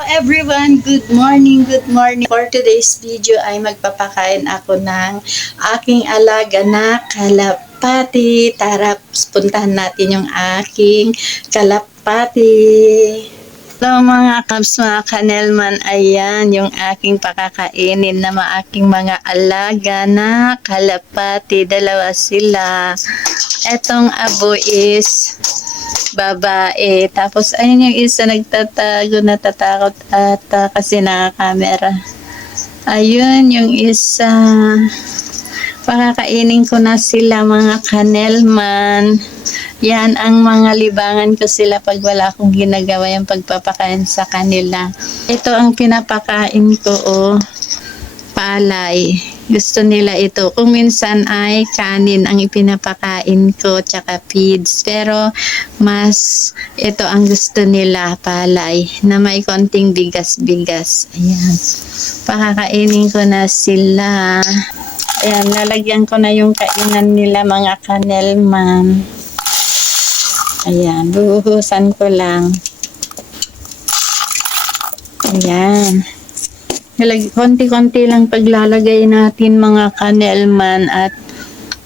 Everyone, good morning, good morning. For today's video ay magpapakain ako ng aking alaga na kalapati. Tara, puntahan natin yung aking kalapati. Hello mga kabs, mga kanelman, ayan yung aking pakakainin na aking mga alaga na kalapati. Dalawa sila. Etong abo is babae. Tapos, ayun yung isa nagtatago, natatakot ata kasi naka-camera. Ayun yung isa. Pakakainin ko na sila mga kanelman. Yan ang mga libangan ko sila pag wala akong ginagawa yung pagpapakain sa kanila. Ito ang pinapakain ko, palay. Gusto nila ito. Kung minsan ay kanin ang ipinapakain ko, tsaka feeds. Pero mas ito ang gusto nila, palay, na may konting bigas-bigas. Ayan. Pakakainin ko na sila. Ayan, lalagyan ko na yung kainan nila mga kanelman. Ayan, buhuhusan ko lang. Ayan. Konti-konti lang paglalagay natin mga kanelman at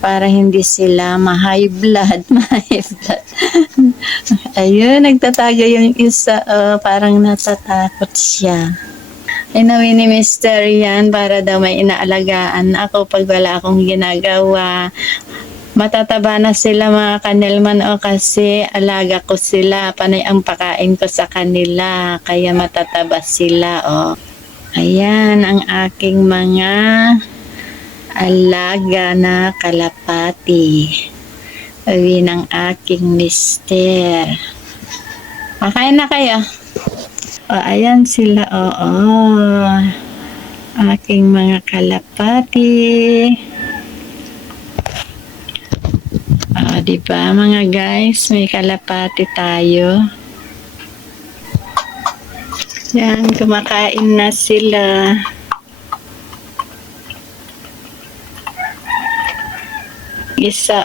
para hindi sila ma-high blood. Ayun, nagtatago yung isa. Parang natatakot siya. Inawin ni Mr. yan para daw may inaalagaan ako pag wala akong ginagawa. Matataba na sila mga kanelman kasi alaga ko sila. Panay ang pakain ko sa kanila. Kaya matataba sila. Ayan ang aking mga alaga na kalapati. Uwi ng aking mister. Makain na kayo. Ayan sila. Aking mga kalapati. Diba mga guys, may kalapati tayo. Yan, kumakain na sila. Isa,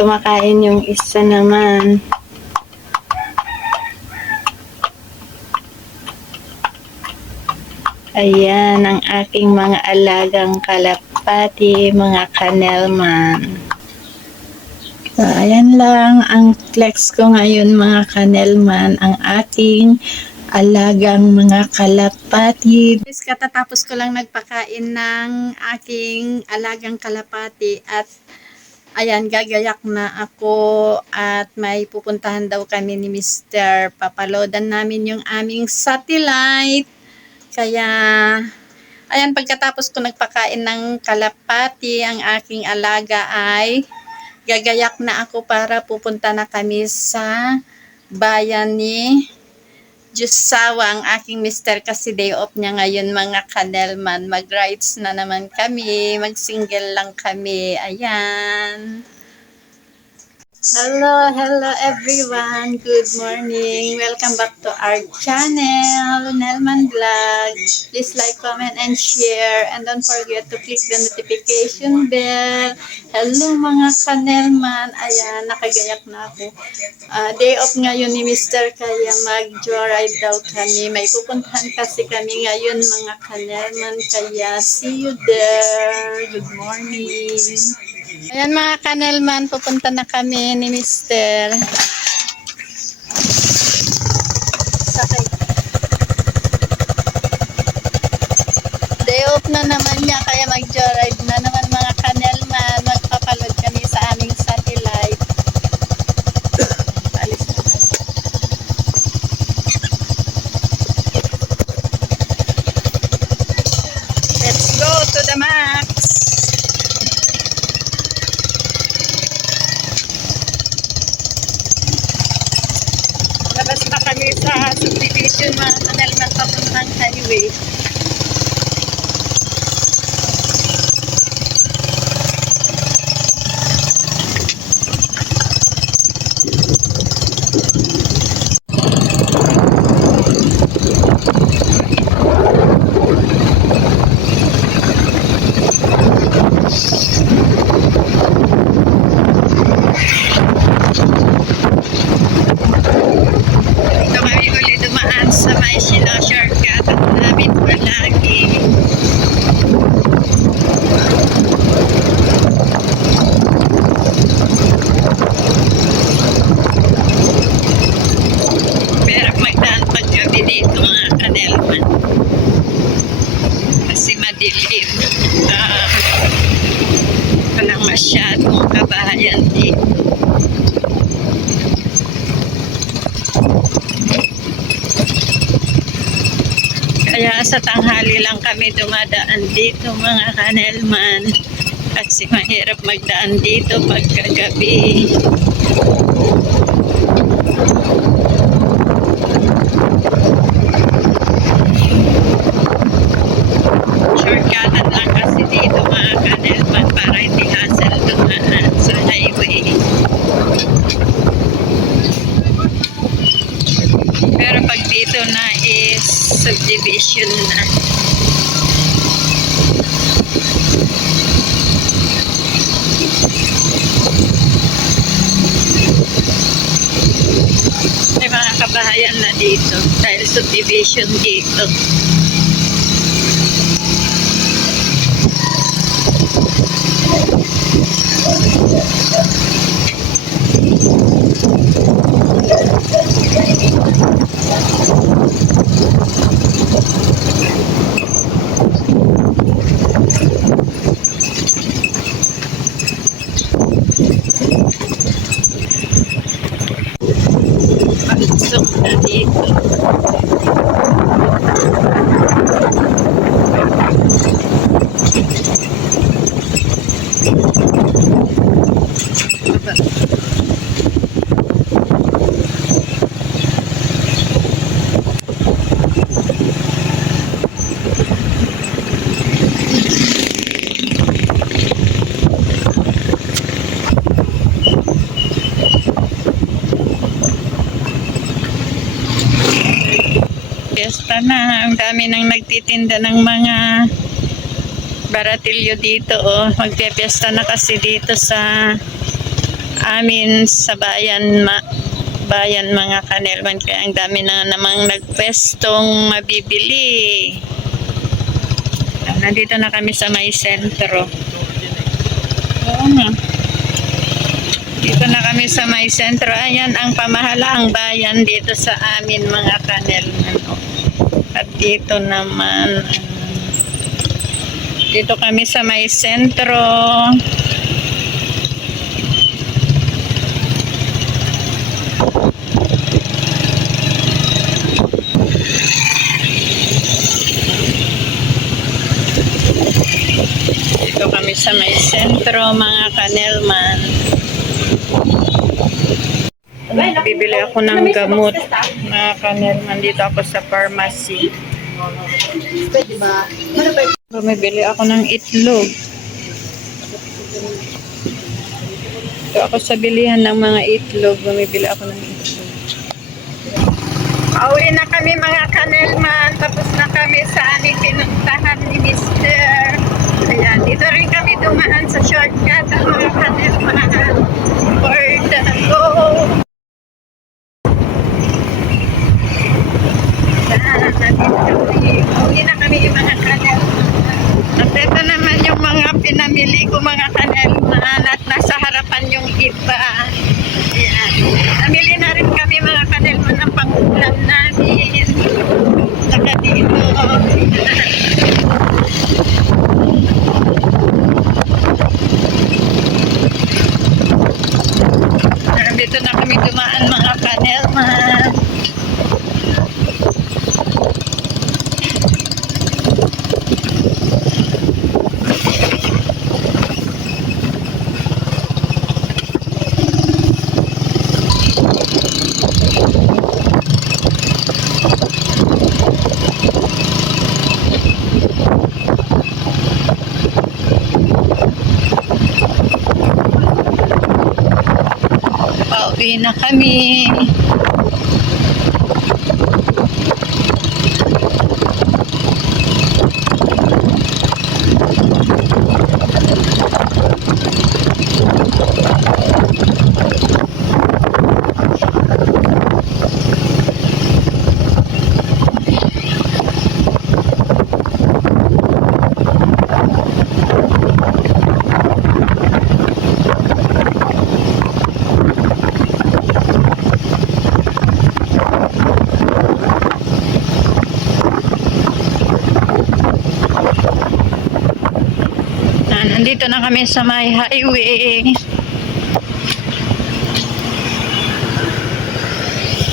kumakain yung isa naman. Ayan ang aking mga alagang kalapati, mga kanelman. Ayan lang ang flex ko ngayon mga kanelman, ang aking alagang mga kalapati. Katatapos ko lang nagpakain ng aking alagang kalapati at ayan, gagayak na ako at may pupuntahan daw kami ni Mr. Papaloadan namin yung aming satellite. Kaya, ayan, pagkatapos ko nagpakain ng kalapati, ang aking alaga ay gagayak na ako para pupunta na kami sa bayan ni Jusawa, ang aking mister kasi day off niya ngayon mga kanelman. Mag-rides na naman kami, mag-single lang kami. Ayan. Hello everyone. Good morning. Welcome back to our channel, Nelman Vlog. Please like, comment, and share. And don't forget to click the notification bell. Hello mga kanelman. Ayan, nakagayak na ako. Day off ngayon ni Mr. Kaya mag-joyride daw kami. May pupuntahan kasi kami ngayon mga kanelman. Kaya see you there. Good morning. Ayan mga kanelman, pupunta na kami ni Mr. Sakay. Day off na naman niya, kaya mag-joyride na naman mga kanelman. Magpapaload kami sa aming satellite. Alis na kami. Let's go to the max. Labas na kami sa subdivision mga kanelman papuntang highway. sa tanghali lang kami dumadaan dito mga kanelman. Kasi mahirap magdaan dito pagkagabi. Shortcutan lang kasi dito mga kanelman para hindi hassle dumaan sa highway. Pero pag dito na is subdivision na. May mga kabahayan na dito dahil subdivision dito. Pasok na dito. Fiesta na. Ang dami nang nagtitinda ng mga baratilyo dito. Oh. Magpipiesta na kasi dito sa amin sa bayan mga kanelman. Kaya ang dami na namang nagpwestong mabibili. Nandito na kami sa may sentro. Oo nga. Dito na kami sa may sentro. Ayan ang pamahalaang bayan dito sa amin mga kanelman. At dito naman, dito kami sa may sentro. Dito kami sa may sentro mga kanelman. Bibili ako ng gamot mga kanelman. Dito ako sa pharmacy. Bumibili ako ng itlog. Dito ako sa bilihan ng mga itlog. Bumibili ako ng itlog. Pauwi na kami mga kanelman. Tapos na kami sa aming pinuntahan ni Mr. Ayan, dito rin kami dumaan sa shortcut ang mga kanelman. For the go! Pauwi na kami yung mga kanelman. At ito naman yung mga pinamili ko mga kanelman at nasa harapan yung iba. Ayan. Namili na rin kami mga kanelman ng pang-ulam namin. Saka dito. Dito na kami dumaan mga kanelman. Pauwi na kami. Nandito na kami sa may highway.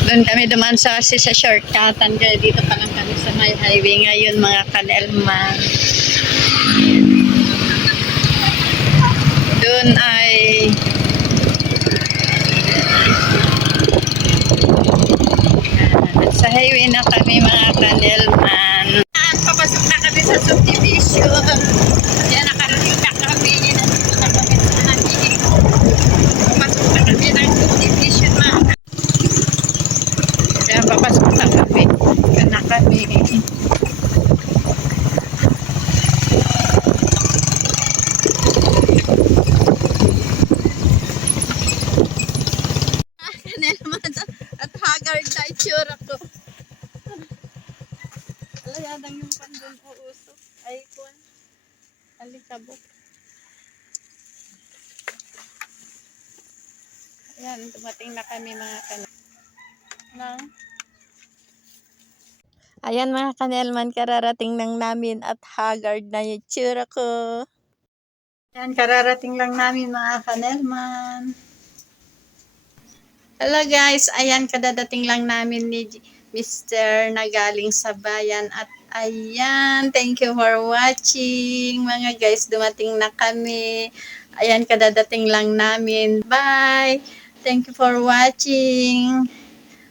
Doon kami dumaan sa shortcutan. Kaya dito pa lang kami sa may highway ngayon mga kanelman. Doon ay sa highway na kami mga kanelman. Papasok na kami sa subdivision. Yan, nakarating na kami. Nandito na kami sa nagiging. Papasok na kami ng subdivision mga. Yan, papasok na kami. Yan na kami. At haggard na itsura ko. Alayadang yung pandun o uso. Ay, kuwan. Alikabok. Ayan, dumating na kami mga kanel. Ayan mga kanelman, kararating lang namin at haggard na yung itsura ko. Ayan, kararating lang namin mga kanelman. Hello guys, ayan kadadating lang namin ni Mr. na galing sa bayan at ayan, thank you for watching mga guys, dumating na kami. Ayan, kadadating lang namin. Bye! Thank you for watching.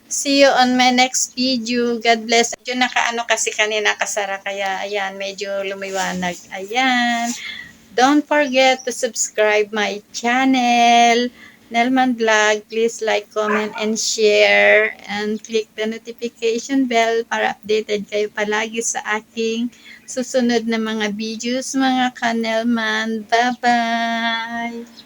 See you on my next video. God bless. Medyo nakaano kasi kanina kasara kaya ayan, medyo lumiwanag. Ayan. Don't forget to subscribe my channel. Nelman Vlog, please like, comment, and share, and click the notification bell para updated kayo palagi sa aking susunod na mga videos, mga kanelman. Bye-bye!